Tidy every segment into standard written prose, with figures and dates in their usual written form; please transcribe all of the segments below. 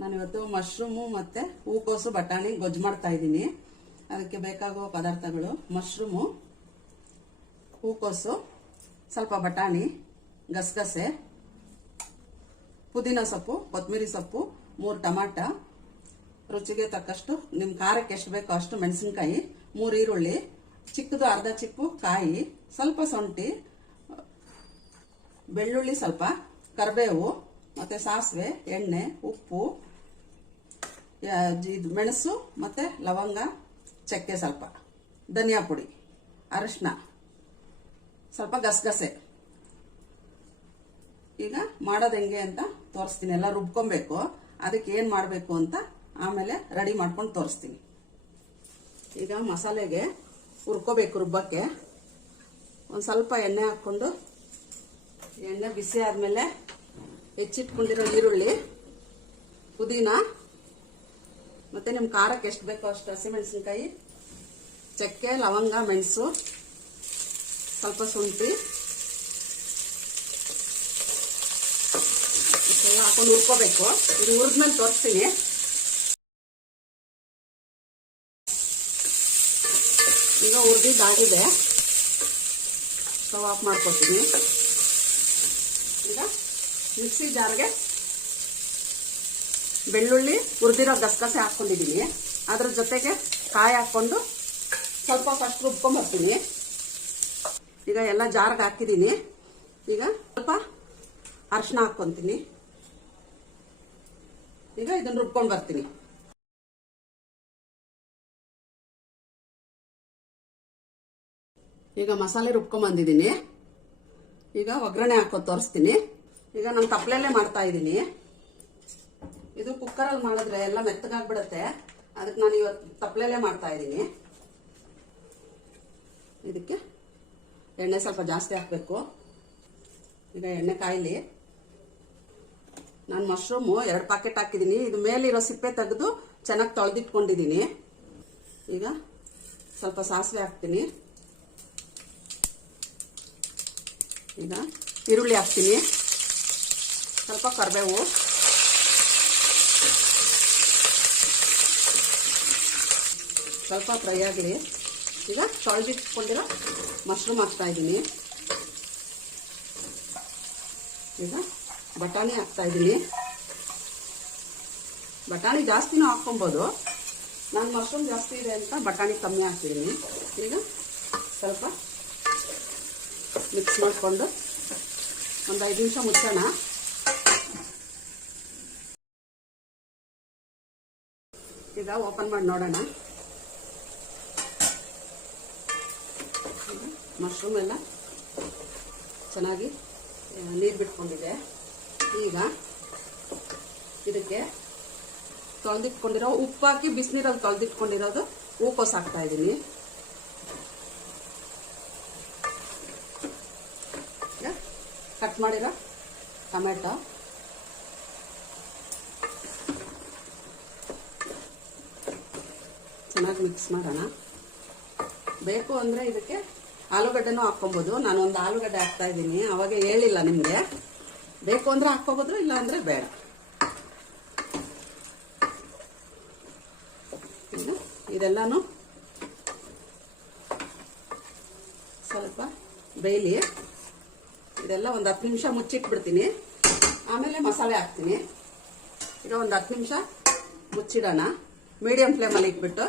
ನಾನಿವತ್ತು ಮಶ್ರೂಮು ಮತ್ತು ಹೂಕೋಸು ಬಟಾಣಿ ಗೊಜ್ಜು ಮಾಡ್ತಾ ಇದ್ದೀನಿ. ಅದಕ್ಕೆ ಬೇಕಾಗುವ ಪದಾರ್ಥಗಳು: ಮಶ್ರೂಮು, ಹೂಕೋಸು, ಸ್ವಲ್ಪ ಬಟಾಣಿ, ಗಸಗಸೆ, ಪುದೀನ ಸೊಪ್ಪು, ಕೊತ್ತಂಬರಿ ಸೊಪ್ಪು, 3 ಟಮಾಟ, ರುಚಿಗೆ ತಕ್ಕಷ್ಟು ನಿಮ್ಮ ಖಾರಕ್ಕೆ ಎಷ್ಟು ಬೇಕೋ ಅಷ್ಟು ಮೆಣಸಿನಕಾಯಿ, 3 ಈರುಳ್ಳಿ, ಚಿಕ್ಕದು ಅರ್ಧ ಚಿಪ್ಪು ಕಾಯಿ, ಸ್ವಲ್ಪ ಶುಂಠಿ, ಬೆಳ್ಳುಳ್ಳಿ, ಸ್ವಲ್ಪ ಕರಿಬೇವು, ಮತ್ತೆ ಸಾಸಿವೆ, ಎಣ್ಣೆ, ಉಪ್ಪು, ಮೆಣಸು ಮತ್ತೆ ಲವಂಗ, ಚಕ್ಕೆ, ಸ್ವಲ್ಪ ಧನಿಯಾ ಪುಡಿ, ಅರಿಶಿನ, ಸ್ವಲ್ಪ ಗಸಗಸೆ. ಈಗ ಮಾಡೋದು ಹೆಂಗೆ ಅಂತ ತೋರಿಸ್ತೀನಿ. ಎಲ್ಲ ರುಬ್ಕೊಬೇಕು. ಅದಕ್ಕೆ ಏನು ಮಾಡಬೇಕು ಅಂತ ಆಮೇಲೆ ರೆಡಿ ಮಾಡ್ಕೊಂಡು ತೋರಿಸ್ತೀನಿ. ಈಗ ಮಸಾಲೆಗೆ ಹುರ್ಕೋಬೇಕು. ರುಬ್ಬಕ್ಕೆ ಒಂದು ಸ್ವಲ್ಪ ಎಣ್ಣೆ ಹಾಕ್ಕೊಂಡು, ಎಣ್ಣೆ ಬಿಸಿ ಆದಮೇಲೆ ಹೆಚ್ಚಿಟ್ಕೊಂಡಿರೋ ಈರುಳ್ಳಿ, ಪುದೀನ, ಮತ್ತೆ ನಿಮ್ಮ ಖಾರಕ್ಕೆ ಎಷ್ಟು ಬೇಕೋ ಅಷ್ಟು ಹಸಿಮೆಣಸಿನ್ಕಾಯಿ, ಚಕ್ಕೆ, ಲವಂಗ, ಮೆಣಸು, ಸ್ವಲ್ಪ ಶುಂಠಿ ಇಷ್ಟೆಲ್ಲ ಹಾಕೊಂಡು ಹುರ್ಕೋಬೇಕು. ಇದು ಹುರಿದ್ಮೇಲೆ ತೋರಿಸ್ತೀನಿ. ಈಗ ಹುರಿದಿದ್ದಾಗಿದೆ. ಸ್ಟವ್ ಆಫ್ ಮಾಡ್ಕೊತೀನಿ. ಈಗ ಮಿಕ್ಸಿ ಜಾರ್ಗೆ ಬೆಳ್ಳುಳ್ಳಿ, ಹುರಿದಿರೋ ಗಸಗಸೆ ಹಾಕೊಂಡಿದ್ದೀನಿ. ಅದ್ರ ಜೊತೆಗೆ ಕಾಯಿ ಹಾಕೊಂಡು ಸ್ವಲ್ಪ ಫಸ್ಟ್ ರುಬ್ಕೊಂಡ್ಬರ್ತೀನಿ. ಈಗ ಎಲ್ಲ ಜಾರ್ಗೆ ಹಾಕಿದ್ದೀನಿ. ಈಗ ಸ್ವಲ್ಪ ಅರಿಶಿನ ಹಾಕ್ಕೊಂತೀನಿ. ಈಗ ಇದನ್ನ ರುಬ್ಕೊಂಡು ಬರ್ತೀನಿ. ಈಗ ಮಸಾಲೆ ರುಬ್ಕೊಂಡ್ಬಂದಿದ್ದೀನಿ. ಈಗ ಒಗ್ಗರಣೆ ಹಾಕೋದು ತೋರಿಸ್ತೀನಿ. ಈಗ ನಾನು ತಪ್ಪಲೆಲ್ಲೇ ಮಾಡ್ತಾ ಇದ್ದೀನಿ. ಇದು ಕುಕ್ಕರಲ್ಲಿ ಮಾಡಿದ್ರೆ ಎಲ್ಲ ಮೆತ್ತಗಾಗ್ಬಿಡುತ್ತೆ. ಅದಕ್ಕೆ ನಾನು ಇವತ್ತು ತಪ್ಪಲೆಲ್ಲೇ ಮಾಡ್ತಾ ಇದ್ದೀನಿ. ಇದಕ್ಕೆ ಎಣ್ಣೆ ಸ್ವಲ್ಪ ಜಾಸ್ತಿ ಹಾಕಬೇಕು. ಈಗ ಎಣ್ಣೆ ಕಾಯಿಲಿ. ನಾನು ಮಶ್ರೂಮು 2 ಪ್ಯಾಕೆಟ್ ಹಾಕಿದ್ದೀನಿ. ಇದು ಮೇಲಿರೋ ಸಿಪ್ಪೆ ತೆಗೆದು ಚೆನ್ನಾಗಿ ತೊಳೆದಿಟ್ಕೊಂಡಿದ್ದೀನಿ. ಈಗ ಸ್ವಲ್ಪ ಸಾಸಿವೆ ಹಾಕ್ತೀನಿ. ಈಗ ಈರುಳ್ಳಿ ಹಾಕ್ತೀನಿ. ಸ್ವಲ್ಪ ಕರಿಬೇವು, ಸ್ವಲ್ಪ ಫ್ರೈ ಆಗಲಿ. ಈಗ ತೊಳೆದಿಟ್ಕೊಂಡಿರೋ ಮಶ್ರೂಮ್ ಹಾಕ್ತಾ ಇದ್ದೀನಿ. ಈಗ ಬಟಾಣಿ ಹಾಕ್ತಾ ಇದ್ದೀನಿ. ಬಟಾಣಿ ಜಾಸ್ತಿನೂ ಹಾಕ್ಕೊಬೋದು. ನಾನು ಮಶ್ರೂಮ್ ಜಾಸ್ತಿ ಇದೆ ಅಂತ ಬಟಾಣಿ ಕಮ್ಮಿ ಹಾಕ್ತಿದ್ದೀನಿ. ಈಗ ಸ್ವಲ್ಪ ಮಿಕ್ಸ್ ಮಾಡಿಕೊಂಡು ಒಂದು 5 ನಿಮಿಷ ಮುಚ್ಚೋಣ. ಈಗ ಓಪನ್ ಮಾಡಿ ನೋಡೋಣ. ಮಶ್ರೂಮ್ ಎಲ್ಲ ಚೆನ್ನಾಗಿ ನೀರು ಬಿಟ್ಕೊಂಡಿದೆ. ಈಗ ಇದಕ್ಕೆ ತೊಳೆದಿಟ್ಕೊಂಡಿರೋ ಉಪ್ಪಾಕಿ ಬಿಸಿನೀರಲ್ಲಿ ತೊಳೆದಿಟ್ಕೊಂಡಿರೋದು ಹೂಕೋಸು ಹಾಕ್ತಾ ಇದ್ದೀನಿ. ಕಟ್ ಮಾಡಿರೋ ಟೊಮೆಟೊ, ಚೆನ್ನಾಗಿ ಮಿಕ್ಸ್ ಮಾಡೋಣ. ಬೇಕು ಅಂದರೆ ಇದಕ್ಕೆ ಆಲೂಗಡ್ಡೆನೂ ಹಾಕ್ಕೊಬೋದು. ನಾನು ಒಂದು ಆಲೂಗಡ್ಡೆ ಹಾಕ್ತಾ ಇದ್ದೀನಿ. ಅವಾಗ ಹೇಳಿಲ್ಲ ನಿಮಗೆ. ಬೇಕು ಅಂದರೆ ಹಾಕ್ಕೋಬೋದು, ಇಲ್ಲ ಅಂದರೆ ಬೇಡ. ಇದೆಲ್ಲನೂ ಸ್ವಲ್ಪ ಬೇಯಲಿ. ಇದೆಲ್ಲ ಒಂದು 10 ನಿಮಿಷ ಮುಚ್ಚಿಟ್ಬಿಡ್ತೀನಿ. ಆಮೇಲೆ ಮಸಾಲೆ ಹಾಕ್ತೀನಿ. ಈಗ ಒಂದು 10 ನಿಮಿಷ ಮುಚ್ಚಿಡೋಣ. ಮೀಡಿಯಂ ಫ್ಲೇಮಲ್ಲಿ ಇಟ್ಬಿಟ್ಟು.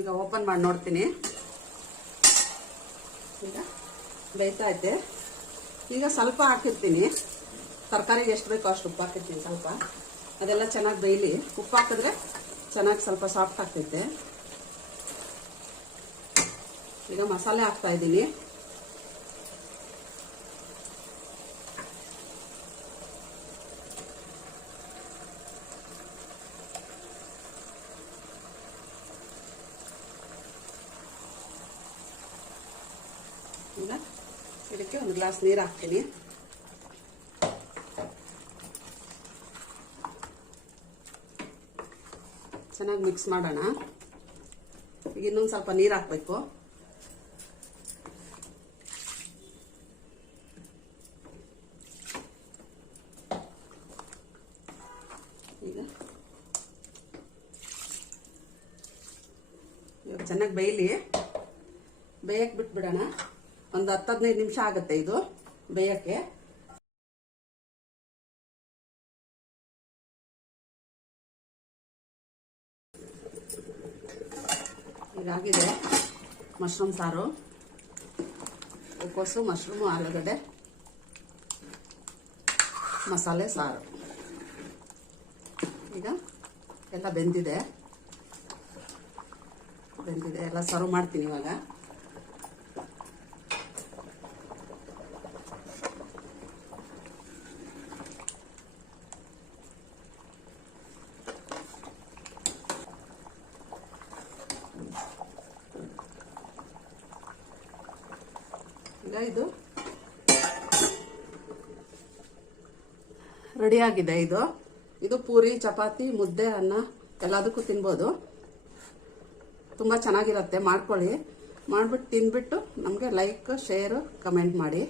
ಈಗ ಓಪನ್ ಮಾಡಿ ನೋಡ್ತೀನಿ. ಈಗ ಬೇಯ್ತಾ ಐತೆ. ಈಗ ಸ್ವಲ್ಪ ಹಾಕಿರ್ತೀನಿ. ತರಕಾರಿಗೆ ಎಷ್ಟು ಬೇಕೋ ಅಷ್ಟು ಉಪ್ಪು ಹಾಕಿರ್ತೀನಿ. ಸ್ವಲ್ಪ ಅದೆಲ್ಲ ಚೆನ್ನಾಗಿ ಬೇಯಲಿ. ಉಪ್ಪು ಹಾಕಿದ್ರೆ ಚೆನ್ನಾಗಿ ಸ್ವಲ್ಪ ಸಾಫ್ಟ್ ಆಗ್ತೈತೆ. ಈಗ ಮಸಾಲೆ ಹಾಕ್ತಾ ಇದ್ದೀನಿ. ಈಗ ಇದಕ್ಕೆ 1 ಗ್ಲಾಸ್ ನೀರು ಹಾಕ್ತೀನಿ. ಚೆನ್ನಾಗಿ ಮಿಕ್ಸ್ ಮಾಡೋಣ. ಈಗ ಇನ್ನೊಂದು ಸ್ವಲ್ಪ ನೀರು ಹಾಕಬೇಕು. ಚೆನ್ನಾಗಿ ಬೇಯಕ್ಕೆ ಬಿಟ್ಬಿಡೋಣ. ಒಂದು 10-15 ನಿಮಿಷ ಆಗುತ್ತೆ ಇದು ಬೇಯಕ್ಕೆ. ಹೀಗಾಗಿದೆ ಮಶ್ರೂಮ್ ಸಾರು, ಹೂಕೋಸು, ಮಶ್ರೂಮು, ಆಲೂಗಡ್ಡೆ ಮಸಾಲೆ ಸಾರು. ಈಗ ಎಲ್ಲ ಬೆಂದಿದೆ, ಎಲ್ಲ ಸರ್ವ್ ಮಾಡ್ತೀನಿ ಇವಾಗ. ಈಗ ಇದು ರೆಡಿ ಆಗಿದೆ. ಇದು ಪೂರಿ, ಚಪಾತಿ, ಮುದ್ದೆ, ಅನ್ನ ಎಲ್ಲದಕ್ಕೂ ತಿನ್ಬೋದು. ತುಂಬ ಚೆನ್ನಾಗಿರುತ್ತೆ. ಮಾಡ್ಕೊಳ್ಳಿ, ಮಾಡಿಬಿಟ್ಟು ತಿಂದ್ಬಿಟ್ಟು ನಮಗೆ ಲೈಕ್, ಶೇರು, ಕಮೆಂಟ್ ಮಾಡಿ.